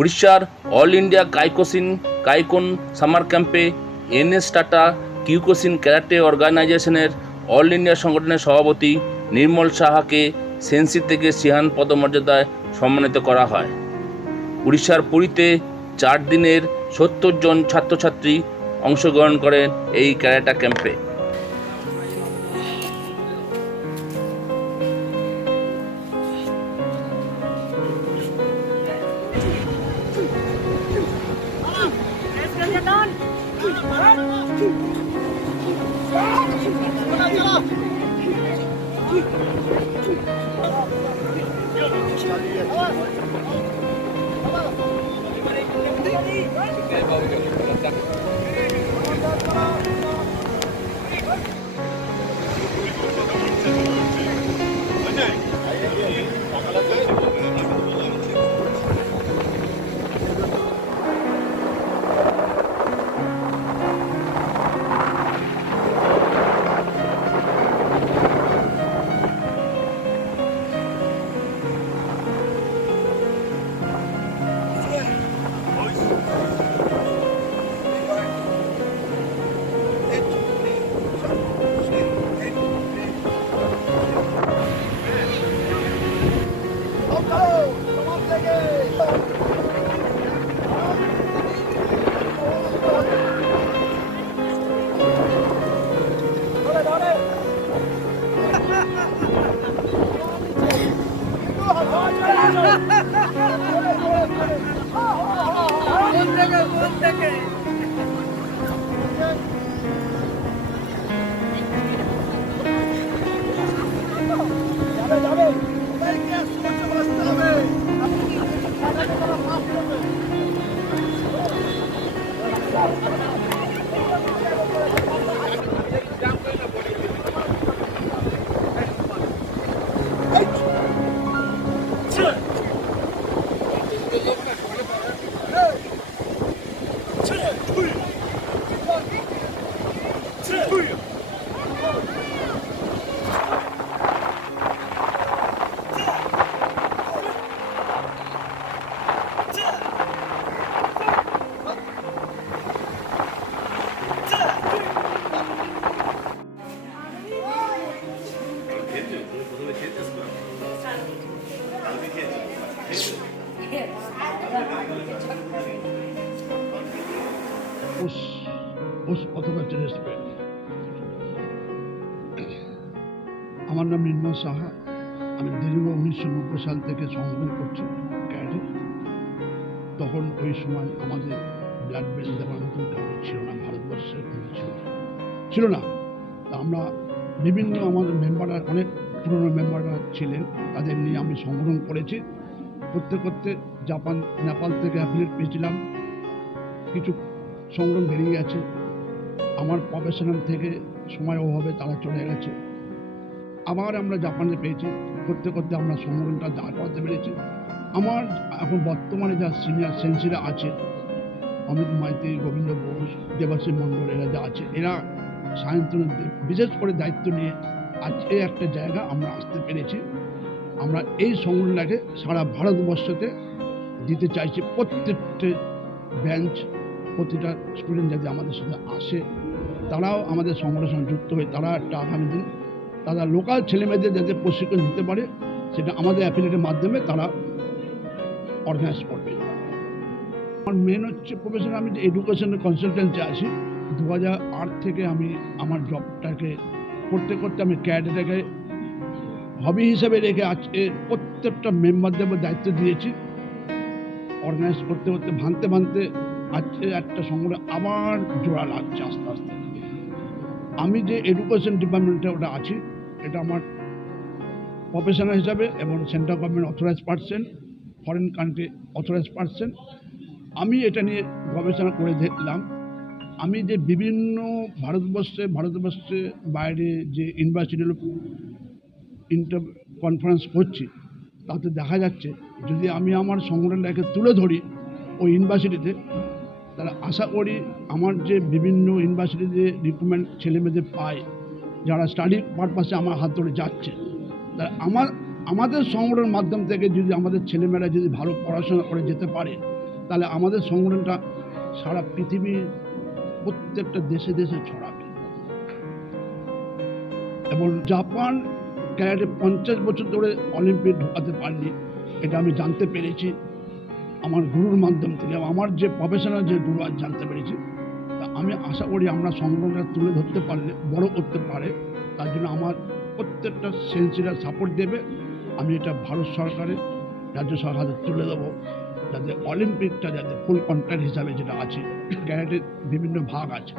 উড়িষ্যার all India Kyokushin, কাইকোন summer ক্যাম্পে এনএস টাটা কিউকোসিন ক্যারাটে অর্গানাইজেশনের অল ইন্ডিয়া সংগঠনের সভাপতি নির্মল সাহাকে সেন্সি থেকে সিহান পদমর্যাদায় সম্মানিত করা হয়। উড়িষ্যার পুরীতে চার দিনের সত্তর জন ছাত্রছাত্রী অংশগ্রহণ করেন এই ক্যারাটা ক্যাম্পে। Okay. 加ば加、や。পুষ পুষ অথবা টেরেসপেট আমার নাম নির্মল সাহা। আমি দীর্ঘ উনিশশো নব্বই সাল থেকে সংগ্রহ করছি ক্যাডে তখন ওই সময় আমাদের ব্লাড বেল দেওয়ার মতন কাউকে ছিল না, ভারতবর্ষের কোনো ছিল ছিল না। তা আমরা বিভিন্ন আমাদের মেম্বাররা, অনেক পুরনো মেম্বাররা ছিলেন, তাদের নিয়ে আমি সংগ্রহ করেছি। করতে করতে জাপান, নেপাল থেকে অ্যাপ্লেট পেয়েছিলাম। কিছু সংগ্রাম বেরিয়ে গেছে। আমার প্রফেশনাল থেকে সময় অভাবে তারা চলে গেছে। আবার আমরা জাপানে পেয়েছি। করতে করতে আমরা সংগ্রামটা দাঁড় করাতে পেরেছি। আমার এখন বর্তমানে যা সিনিয়র সেন্সিরা আছে, অমিত মাইতি, গোবিন্দ বোস দেবাশী মণ্ডল, এরা যা আছে, এরা সায়ন্তনের বিশেষ করে দায়িত্ব নিয়ে আজকে একটা জায়গা আমরা আসতে পেরেছি। আমরা এই সংগঠনটাকে সারা ভারতবর্ষতে দিতে চাইছি। প্রত্যেকটা বেঞ্চ প্রতিটা স্টুডেন্ট যাতে আমাদের সাথে আসে, তারাও আমাদের সংগঠনের সঙ্গে যুক্ত হয়ে তারা একটা আগামী দিন তারা লোকাল ছেলেমেয়েদের যাতে প্রশিক্ষণ দিতে পারে, সেটা আমাদের অ্যাফিলিয়েটের মাধ্যমে তারা অর্গানাইজ করবে। আমার মেন হচ্ছে প্রফেশন আমি এডুকেশনের কনসালটেন্সি আছি। দু থেকে আমি আমার জবটাকে করতে করতে আমি ক্যাডেটাকে হবি হিসেবে রেখে আজকে প্রত্যেকটা মেম্বারদের দায়িত্ব দিয়েছি। অর্গানাইজ করতে করতে, ভাঙতে ভাঙতে আজকে একটা সংগঠন আবার জোড়া লাগছে আস্তে আস্তে। আমি যে এডুকেশন ডিপার্টমেন্টে ওটা আছি এটা আমার প্রফেশনাল হিসাবে এবং central government authorize person foreign country authorize person আমি এটা নিয়ে গবেষণা করে দেখলাম। আমি যে বিভিন্ন ভারতবর্ষে ভারতবর্ষে বাইরে যে ইউনিভার্সিটিগুলো ইন্টার কনফারেন্স করছি, তাতে দেখা যাচ্ছে যদি আমি আমার সংগঠনটাকে তুলে ধরি ওই ইউনিভার্সিটিতে তাহলে আশা করি আমার যে বিভিন্ন ইউনিভার্সিটিতে রিক্রুটমেন্ট ছেলেমেয়েদের পায় যারা স্টাডি পারপাসে আমার হাত ধরে যাচ্ছে, তা আমার, আমাদের সংগঠনের মাধ্যম থেকে যদি আমাদের ছেলেমেয়েরা যদি ভালো পড়াশোনা করে যেতে পারে, তাহলে আমাদের সংগঠনটা সারা পৃথিবীর প্রত্যেকটা দেশে দেশে ছড়াবে। এবং জাপান ক্যারাটে পঞ্চাশ বছর ধরে অলিম্পিক ঢোকাতে পারেনি, এটা আমি জানতে পেরেছি। আমার গুরুর মাধ্যম থেকে, আমার যে প্রফেশনাল যে গুরু, আজ জানতে পেরেছি। আমি আশা করি আমরা সংগ্রহটা তুলে ধরতে পারলে, বড় করতে পারে। তার জন্য আমার প্রত্যেকটা সেন্সিরা সাপোর্ট দেবে। আমি এটা ভারত সরকারের, রাজ্য সরকারের তুলে দেবো। যাতে অলিম্পিকটা যাতে ফুল কন্ট্যাক্ট হিসাবে যেটা আছে ক্যারেটের বিভিন্ন ভাগ আছে।